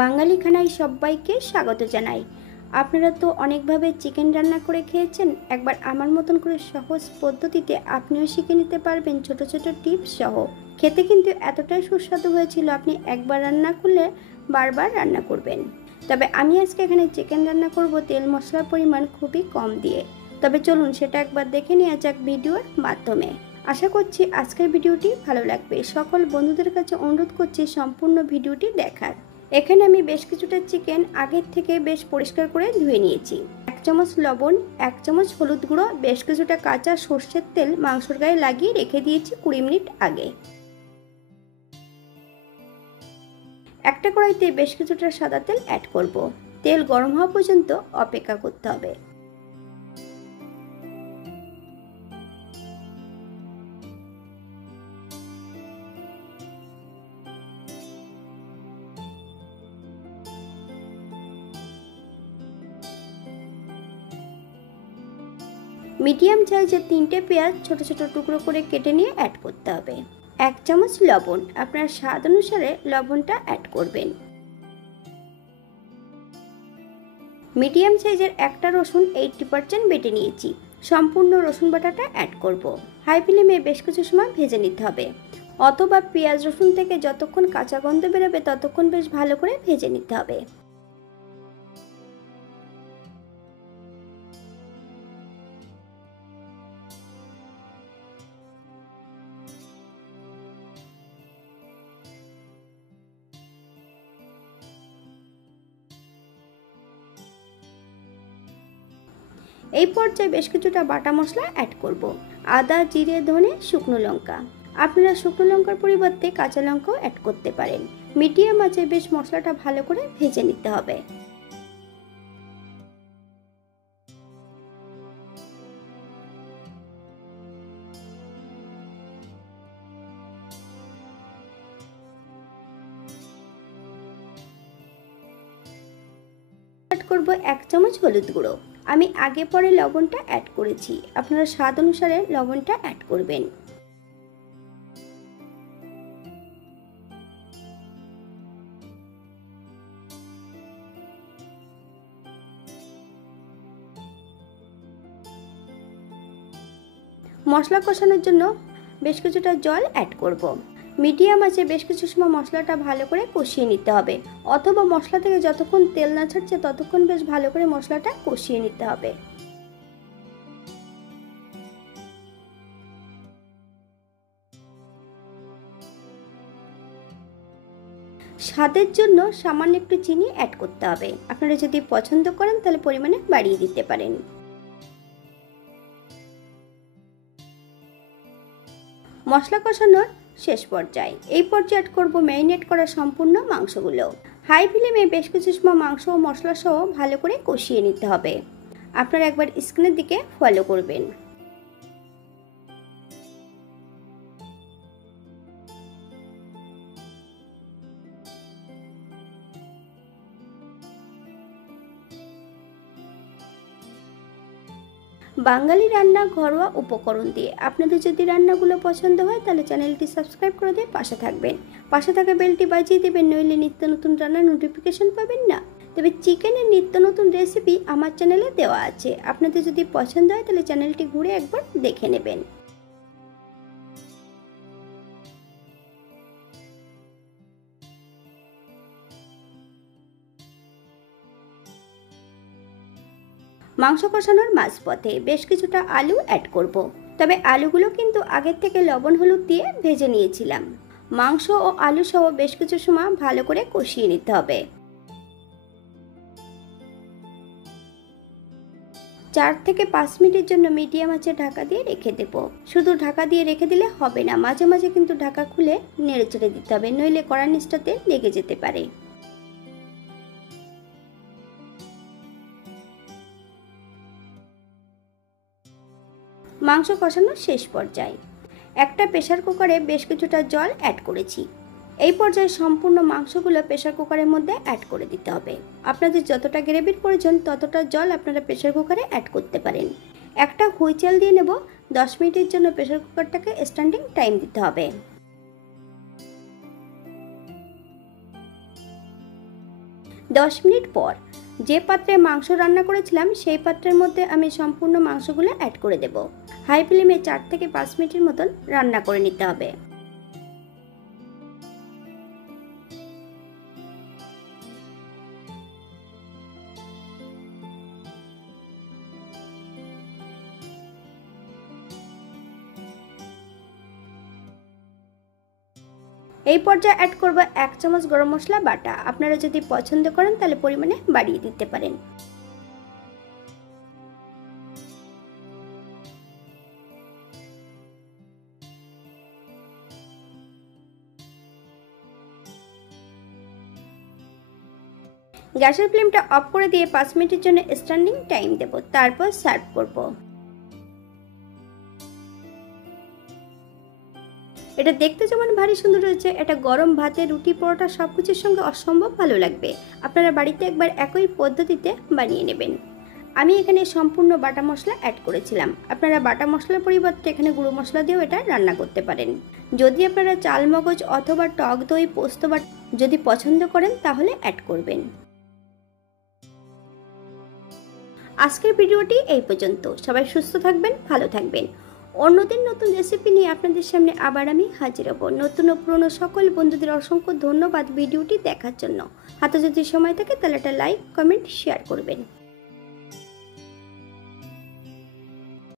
বাঙালি খানায় সবাইকে স্বাগত জানাই। আপনারা তো অনেকভাবে চিকেন রান্না করে খেয়েছেন। একবার আমার মতন করে সহজ পদ্ধতিতে আপনিও শিখে নিতে পারবেন ছোট ছোট টিপস সহ। খেতে কিন্তু এতটাই সুস্বাদু হয়েছিল, আপনি একবার রান্না করলে বারবার রান্না করবেন। তবে আমি আজকে এখানে চিকেন রান্না করব তেল মশলার পরিমাণ খুবই কম দিয়ে। তবে চলুন সেটা একবার দেখে নেওয়া যাক ভিডিওর মাধ্যমে। আশা করছি আজকের ভিডিওটি ভালো লাগবে। সকল বন্ধুদের কাছে অনুরোধ করছি সম্পূর্ণ ভিডিওটি দেখার। এখানে আমি বেশ কিছুটা চিকেন আগের থেকে বেশ পরিষ্কার করে ধুয়ে নিয়েছি। 1 চামচ লবণ, 1 চামচ হলুদ গুঁড়ো, বেশ কিছুটা কাঁচা সর্ষের তেল মাংসের গায়ে লাগিয়ে রেখে দিয়েছি 20 মিনিট আগে। একটা কড়াইতে বেশ কিছুটা সাদা তেল অ্যাড করব। তেল গরম হওয়া পর্যন্ত অপেক্ষা করতে হবে। মিডিয়াম সাইজের 3টে পেঁয়াজ ছোট ছোট টুকরো করে কেটে নিয়ে অ্যাড করতে হবে। 1 চামচ লবণ, আপনার স্বাদ অনুসারে লবণটা অ্যাড করবেন। মিডিয়াম সাইজের একটা রসুন 80% বেটে নিয়েছি, সম্পূর্ণ রসুন বাটাটা অ্যাড করব। হাই ফ্লেমে বেশ কিছু সময় ভেজে নিতে হবে, অথবা পেঁয়াজ রসুন থেকে যতক্ষণ কাঁচা গন্ধ বেরোবে ততক্ষণ বেশ ভালো করে ভেজে নিতে হবে। এই পর্যায়ে বেশ কিছুটা বাটা মশলা অ্যাড করব। আদা, জিরে, ধনে, শুকনো লঙ্কা। আপনারা শুকনো লঙ্কার পরিবর্তে কাঁচা লঙ্কাও অ্যাড করতে পারেন। মিডিয়াম আঁচে বেশ মশলাটা ভালো করে ভেজে নিতে হবে। অ্যাড করব 1 চামচ হলুদ গুঁড়ো। আমি আগে পরে লবণটা অ্যাড করেছি, আপনারা স্বাদ অনুসারে লবণটা অ্যাড করবেন। মশলা কষানোর জন্য বেশ কিছুটা জল অ্যাড করব। মিডিয়াম আঁচে বেশ কিছু সময় মশলাটা ভালো করে কষিয়ে নিতে হবে, অথবা মশলা থেকে যতক্ষণ তেল না ছাড়ছে ততক্ষণ বেশ ভালো করে মশলাটা কষিয়ে নিতে হবে। স্বাদের জন্য সামান্য একটু চিনি অ্যাড করতে হবে। আপনারা যদি পছন্দ করেন তাহলে পরিমাণে বাড়িয়ে দিতে পারেন। মশলা কষানোর শেষ পর্যায়ে এই পর্যায়ে অ্যাড করব ম্যারিনেট করা সম্পূর্ণ মাংসগুলো। হাই ফ্লেমে বেশ কিছু সময় মাংস ও মশলা সহ ভালো করে কষিয়ে নিতে হবে। আপনারা একবার স্ক্রিনের দিকে ফলো করবেন। বাঙালি রান্না ঘরোয়া উপকরণ দিয়ে। আপনাদের যদি রান্নাগুলো পছন্দ হয় তাহলে চ্যানেলটি সাবস্ক্রাইব করে দিয়ে পাশে থাকবেন। পাশে থাকা বেলটি বাজিয়ে দেবেন, নইলে নিত্য নতুন রান্নার নোটিফিকেশন পাবেন না। তবে চিকেনের নিত্য নতুন রেসিপি আমার চ্যানেলে দেওয়া আছে, আপনাদের যদি পছন্দ হয় তাহলে চ্যানেলটি ঘুরে একবার দেখে নেবেন। মাংস কষানোর মাঝপথে বেশ কিছুটা আলু অ্যাড করব। তবে আলুগুলো কিন্তু আগের থেকে লবণ হলুদ দিয়ে ভেজে নিয়েছিলাম। মাংস ও আলু সহ বেশ কিছু সময় ভালো করে কষিয়ে নিতে হবে। 4 থেকে 5 মিনিটের জন্য মিডিয়াম আঁচে ঢাকা দিয়ে রেখে দেব। শুধু ঢাকা দিয়ে রেখে দিলে হবে না, মাঝে মাঝে কিন্তু ঢাকা খুলে নেড়ে চেড়ে দিতে হবে, নইলে কড়ার নিচটাতে লেগে যেতে পারে। মাংস কষানোর শেষ পর্যায়ে একটা প্রেসার কুকারে বেশ কিছুটা জল অ্যাড করেছি। এই পর্যায়ে সম্পূর্ণ মাংসগুলো প্রেসার কুকারের মধ্যে অ্যাড করে দিতে হবে। আপনাদের যতটা গ্রেভির প্রয়োজন ততটা জল আপনারা প্রেসার কুকারে অ্যাড করতে পারেন। একটা হুইসেল দিয়ে নেব। 10 মিনিটের জন্য প্রেসার কুকারটাকে স্ট্যান্ডিং টাইম দিতে হবে। 10 মিনিট পর যে পাত্রে মাংস রান্না করেছিলাম সেই পাত্রের মধ্যে আমি সম্পূর্ণ মাংসগুলো অ্যাড করে দেব। হাই ফ্লেমে 4 থেকে 5 মিনিটের মতন রান্না করে নিতে হবে। এই পর্যায়ে অ্যাড করব 1 চামচ গরম মশলা বাটা। আপনারা যদি পছন্দ করেন তাহলে পরিমাণে বাড়িয়ে দিতে পারেন। গ্যাসের ফ্লেমটা অফ করে দিয়ে 5 মিনিটের জন্য স্ট্যান্ডিং টাইম দেব, তারপর সার্ভ করব। এটা দেখতে যেমন ভারী সুন্দর হয়েছে, এটা গরম ভাতে, রুটি, পরোটা সবকিছুর সঙ্গে অসম্ভব ভালো লাগবে। আপনারা বাড়িতে একবার একই পদ্ধতিতে বানিয়ে নেবেন। আমি এখানে সম্পূর্ণ বাটা মশলা অ্যাড করেছিলাম। আপনারা বাটা মশলার পরিবর্তে এখানে গুঁড়ো মশলা দিয়েও এটা রান্না করতে পারেন। যদি আপনারা চাল মগজ অথবা টক দই, পোস্ত বা যদি পছন্দ করেন তাহলে অ্যাড করবেন। আজকের ভিডিওটি এই পর্যন্ত। সবাই সুস্থ থাকবেন, ভালো থাকবেন। অন্যদিন নতুন রেসিপি নিয়ে আপনাদের সামনে আবার আমি হাজির হব। নতুন ও পুরনো সকল বন্ধুদের অসংখ্য ধন্যবাদ ভিডিওটি দেখার জন্য। হাতে যদি সময় থাকে তাহলে একটা লাইক, কমেন্ট, শেয়ার করবেন।